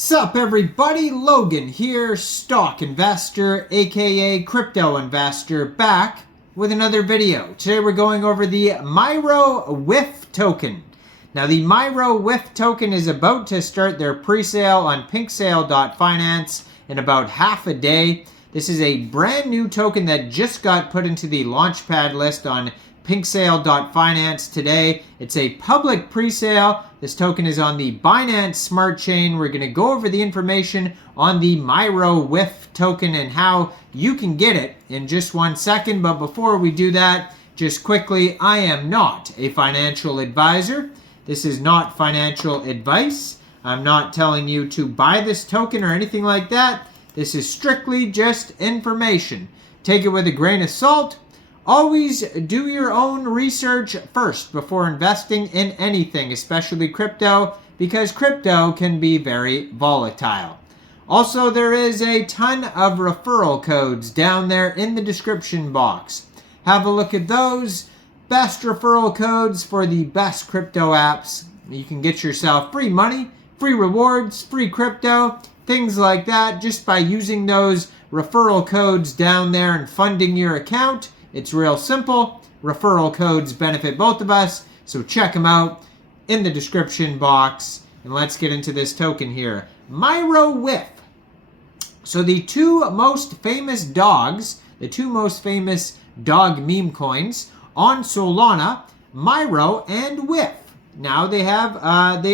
Sup everybody, Logan here, stock investor aka crypto investor, back with another video. Today we're going over the MyroWIF token. Now the MyroWIF token is about to start their pre-sale on PRESALE.finance in about half a day. This is a brand new token that just got put into the launchpad list on PRESALE.finance today. It's a public pre-sale. This token is on the Binance Smart Chain. We're going to go over the information on the MyroWIF token and how you can get it in just 1 second. But before we do that, just quickly, I am not a financial advisor. This is not financial advice. I'm not telling you to buy this token or anything like that. This is strictly just information. Take it with a grain of salt. Always do your own research first before investing in anything, especially crypto, because crypto can be very volatile. Also, there is a ton of referral codes down there in the description box. Have a look at those. Best referral codes for the best crypto apps. You can get yourself free money, free rewards, free crypto, things like that, just by using those referral codes down there and funding your account. It's real simple. Referral codes benefit both of us, so check them out in the description box. And let's get into this token here. MyroWIF. So the two most famous dogs, the two most famous dog meme coins on Solana, MYRO and WIF. Now they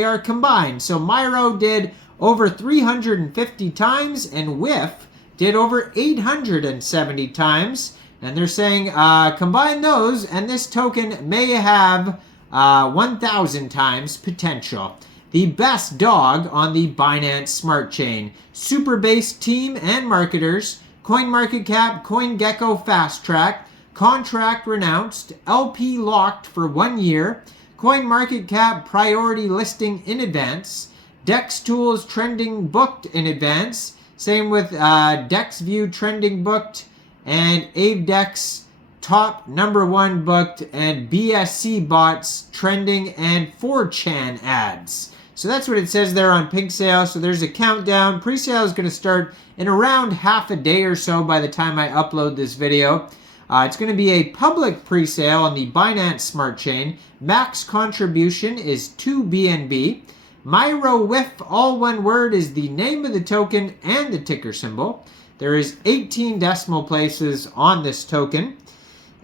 are combined. So MYRO did over 350 times and WIF did over 870 times. And they're saying combine those and this token may have 1,000 times potential. The best dog on the Binance Smart Chain. Super-based team and marketers. CoinMarketCap, CoinGecko Fast Track. Contract renounced. LP locked for 1 year. CoinMarketCap priority listing in advance. Dex Tools trending booked in advance. Same with DexView trending booked. And AveDex top #1 booked, and BSC bots trending, and 4chan ads. So that's what it says there on PRESALE. So there's a countdown. Pre-sale is going to start in around half a day or so by the time I upload this video. It's going to be a public pre-sale on the Binance Smart Chain. Max contribution is 2 BNB. MyroWIF, all one word, is the name of the token and the ticker symbol. There is 18 decimal places on this token.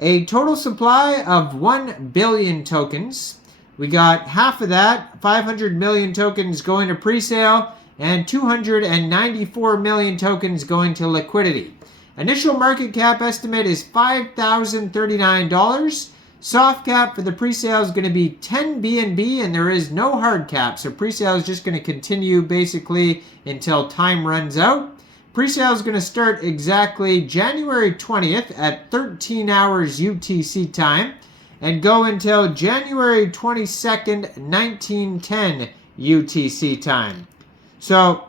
A total supply of 1 billion tokens. We got half of that, 500 million tokens going to pre-sale, and 294 million tokens going to liquidity. Initial market cap estimate is $5,039. Soft cap for the pre-sale is going to be 10 BNB, and there is no hard cap. So pre-sale is just going to continue basically until time runs out. Pre-sale is going to start exactly January 20th at 13 hours UTC time and go until January 22nd, 1910 UTC time. So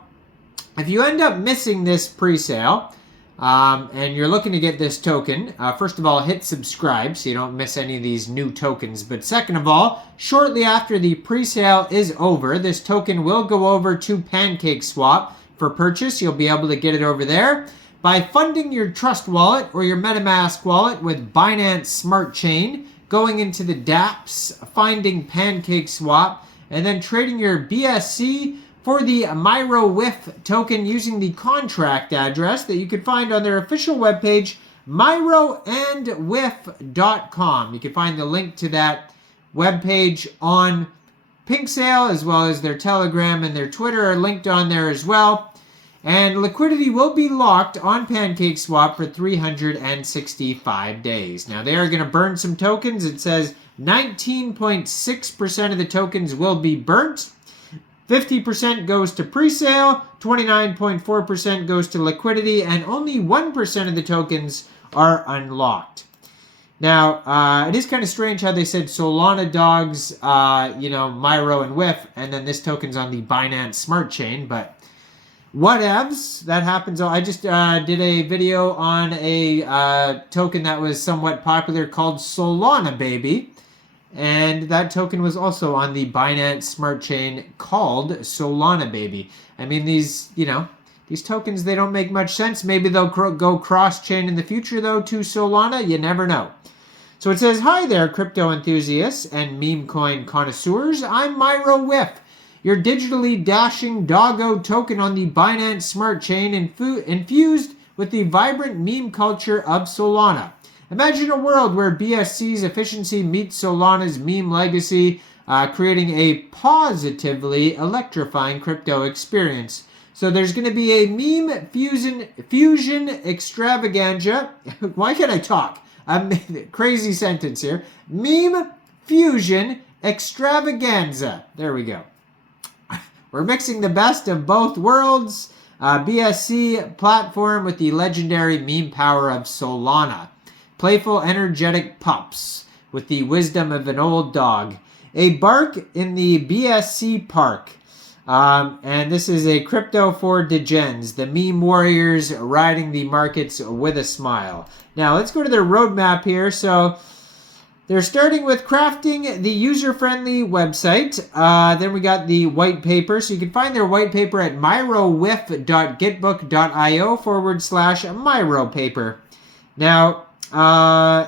if you end up missing this pre-sale and you're looking to get this token, first of all, hit subscribe so you don't miss any of these new tokens. But second of all, shortly after the pre-sale is over, this token will go over to PancakeSwap for purchase. You'll be able to get it over there by funding your Trust wallet or your MetaMask wallet with Binance Smart Chain, going into the dApps, finding PancakeSwap, and then trading your BSC for the MyroWIF token using the contract address that you can find on their official webpage, myroandwif.com. You can find the link to that webpage on PRESALE, as well as their Telegram and their Twitter are linked on there as well. And liquidity will be locked on PancakeSwap for 365 days. Now, they are going to burn some tokens. It says 19.6% of the tokens will be burnt. 50% goes to pre-sale, 29.4% goes to liquidity, and only 1% of the tokens are unlocked. Now, it is kind of strange how they said Solana dogs, MYRO and WIF, and then this token's on the Binance Smart Chain, but whatevs, that happens. I just did a video on a token that was somewhat popular called Solana Baby, And that token was also on the Binance Smart Chain called Solana, baby. I mean, these tokens, they don't make much sense. Maybe they'll go cross-chain in the future, though, to Solana. You never know. So it says, hi there, crypto enthusiasts and meme coin connoisseurs. I'm MyroWIF, your digitally dashing doggo token on the Binance Smart Chain infused with the vibrant meme culture of Solana. Imagine a world where BSC's efficiency meets Solana's meme legacy, creating a positively electrifying crypto experience. So there's going to be a meme fusion extravaganza. Why can't I talk? Crazy sentence here. Meme fusion extravaganza. There we go. We're mixing the best of both worlds. BSC platform with the legendary meme power of Solana. Playful, energetic pups with the wisdom of an old dog. A bark in the BSC park. And this is a crypto for degens, the meme warriors riding the markets with a smile. Now, let's go to their roadmap here. So, they're starting with crafting the user-friendly website. Then we got the white paper. So, you can find their white paper at myrowif.gitbook.io/MyRo paper. Now,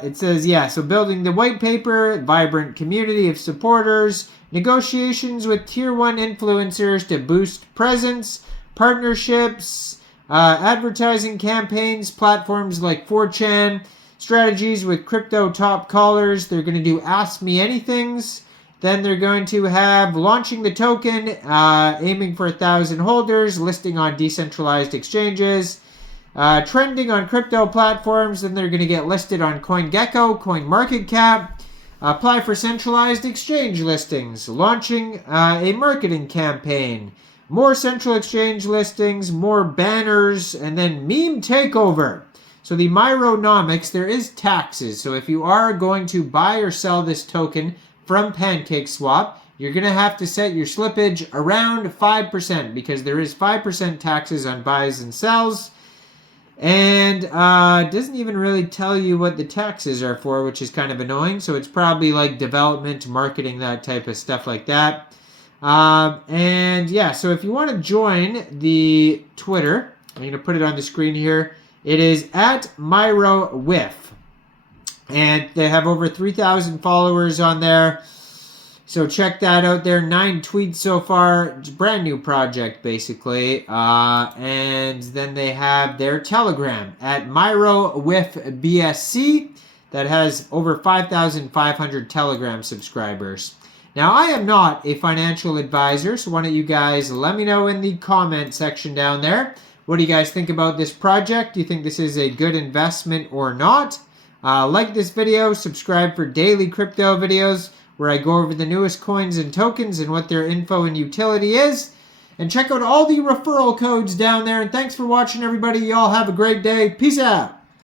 it says, so building the white paper, vibrant community of supporters, negotiations with tier 1 influencers to boost presence, partnerships, advertising campaigns, platforms like 4chan, strategies with crypto top callers. They're going to do Ask Me Anythings. Then they're going to have launching the token, aiming for 1,000 holders, listing on decentralized exchanges, trending on crypto platforms. Then they're going to get listed on CoinGecko, CoinMarketCap. Apply for centralized exchange listings. Launching a marketing campaign. More central exchange listings, more banners, and then meme takeover. So the Myronomics, there is taxes. So if you are going to buy or sell this token from PancakeSwap, you're going to have to set your slippage around 5% because there is 5% taxes on buys and sells. And it doesn't even really tell you what the taxes are for, which is kind of annoying. So it's probably like development, marketing, that type of stuff like that. So if you want to join the Twitter, I'm going to put it on the screen here. It is at MyroWIF. And they have over 3,000 followers on there. So check that out there. 9 tweets so far. It's a brand new project, basically. And then they have their Telegram at MyroWIF BSC. That has over 5,500 Telegram subscribers. Now, I am not a financial advisor, so why don't you guys let me know in the comment section down there. What do you guys think about this project? Do you think this is a good investment or not? Like this video, subscribe for daily crypto videos where I go over the newest coins and tokens and what their info and utility is. And check out all the referral codes down there. And thanks for watching, everybody. Y'all have a great day. Peace out.